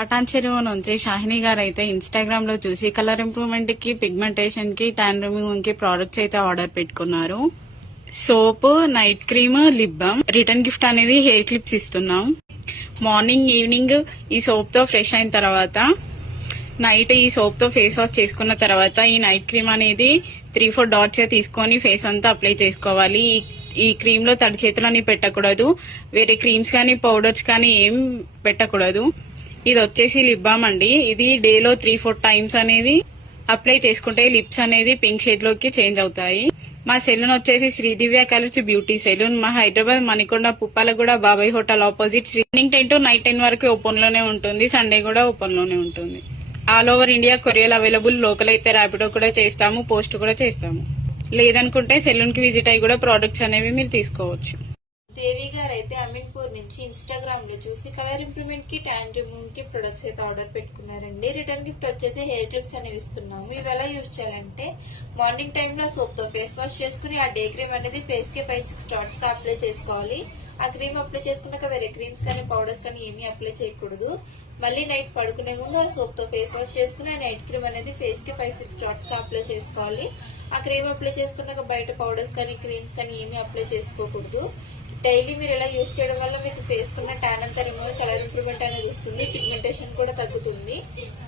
పటాన్ చెరువు నుంచి షాహిని గారు అయితే ఇన్స్టాగ్రామ్ లో చూసి కలర్ ఇంప్రూవ్మెంట్ కి, పిగ్మెంటేషన్ కి, ట్యాన్ రిమూవింగ్ కి ప్రొడక్ట్స్ అయితే ఆర్డర్ పెట్టుకున్నారు. Soap, night cream, lip balm. Return gift అనేది హెయిర్ క్లిప్స్ ఇస్తున్నాం. మార్నింగ్, ఈవినింగ్ ఈ సోప్ తో ఫ్రెష్ అయిన తర్వాత నైట్ ఈ సోప్ తో ఫేస్ వాష్ చేసుకున్న తర్వాత ఈ నైట్ క్రీమ్ అనేది 3-4 డాట్స్ తీసుకొని ఫేస్ అంతా అప్లై చేసుకోవాలి. ఈ క్రీమ్ లో తడి చేతులని పెట్టకూడదు. వేరే క్రీమ్స్ కానీ పౌడర్స్ కానీ ఏం పెట్టకూడదు. ఇది వచ్చేసి లిప్ బామ్ అండి. ఇది డేలో 3-4 టైమ్స్ అనేది అప్లై చేసుకుంటే లిప్స్ అనేది పింక్ షేడ్ లోకి చేంజ్ అవుతాయి. మా సెలూన్ వచ్చేసి శ్రీదివ్య కలర్స్ బ్యూటీ సెలూన్. మా Hyderabad Manikonda Puppalaguda Babai hotel opposite. Morning 10 to night 10 వరకు ఓపెన్ లోనే ఉంటుంది. సండే కూడా ఓపెన్ లోనే ఉంటుంది. All over India courier available. Local అయితే ర్యాపిడో కూడా చేస్తాము, పోస్ట్ కూడా చేస్తాము. లేదనుకుంటే సెలూన్ కి విజిట్ అయ్యి కూడా ప్రోడక్ట్స్ అనేవి మీరు తీసుకోవచ్చు. దేవి గారు అయితే అమీన్పూర్ నుంచి ఇన్స్టాగ్రామ్ లో చూసి కలర్ ఇంప్రూవ్మెంట్ కి, ట్యాన్ రిమూవ్ కి ప్రొడక్ట్స్ అయితే ఆర్డర్ పెట్టుకున్నారండి. రిటర్న్ గిఫ్ట్ వచ్చేసి హెయిర్ క్లిప్స్ అనేవి ఇస్తున్నాము. ఇవి ఎలా యూజ్ చేయాలంటే మార్నింగ్ టైమ్ లో సోప్ తో ఫేస్ వాష్ చేసుకుని ఆ డే క్రీమ్ అనేది ఫేస్ కి 5-6 డాట్స్ గా అప్లై చేసుకోవాలి. ఆ క్రీమ్ అప్లై చేసుకున్నాక వేరే క్రీమ్స్ కానీ పౌడర్స్ కానీ ఏమీ అప్లై చేయకూడదు. మళ్ళీ నైట్ పడుకునే ముందు ఆ సోప్ తో ఫేస్ వాష్ చేసుకుని ఆ నైట్ క్రీమ్ అనేది ఫేస్ కి 5-6 డాట్స్ గా అప్లై చేసుకోవాలి. ఆ క్రీమ్ అప్లై చేసుకున్నాక బయట పౌడర్స్ కానీ క్రీమ్స్ కానీ ఏమీ అప్లై చేసుకోకూడదు. డైలీ మీరు ఇలా యూజ్ చేయడం వల్ల మీకు ఫేస్ కున్న ట్యాన్ అంతా రిమూవ్, కలర్ ఇంప్రూవ్మెంట్ అనేది వస్తుంది. పిగ్మెంటేషన్ కూడా తగ్గుతుంది.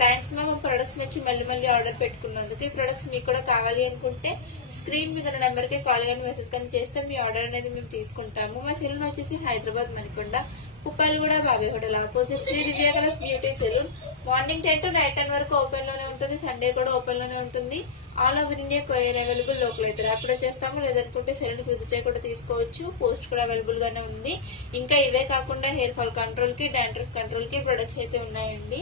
థ్యాంక్స్ మ్యామ్, ప్రొడక్ట్స్ నుంచి మళ్ళీ ఆర్డర్ పెట్టుకున్నందుకు. ఈ ప్రొడక్ట్స్ మీకు కూడా కావాలి అనుకుంటే స్క్రీన్ మీద నెంబర్ కి కాల్ కానీ మెసేజ్ కానీ చేస్తే మీ ఆర్డర్ అనేది మేము తీసుకుంటాము. మా సెలూన్ వచ్చేసి Hyderabad Manikonda Puppalaguda Babai hotel opposite Shri Divya colours beauty salon. Morning 10 to night 10 వరకు ఓపెన్ లోనే ఉంటుంది. సండే కూడా ఓపెన్ లోనే ఉంటుంది. All over India courier available. Local అయితే ర్యాపిడో చేస్తాము, లేదనుకుంటే సెలూన్ విజిట్ అయ్యి కూడా తీసుకోవచ్చు. పోస్ట్ కూడా అవైలబుల్ గానే ఉంది. ఇంకా ఇవే కాకుండా హెయిర్ ఫాల్ కంట్రోల్ కి, డాండ్రఫ్ కంట్రోల్ కి ప్రొడక్ట్స్ అయితే ఉన్నాయండి.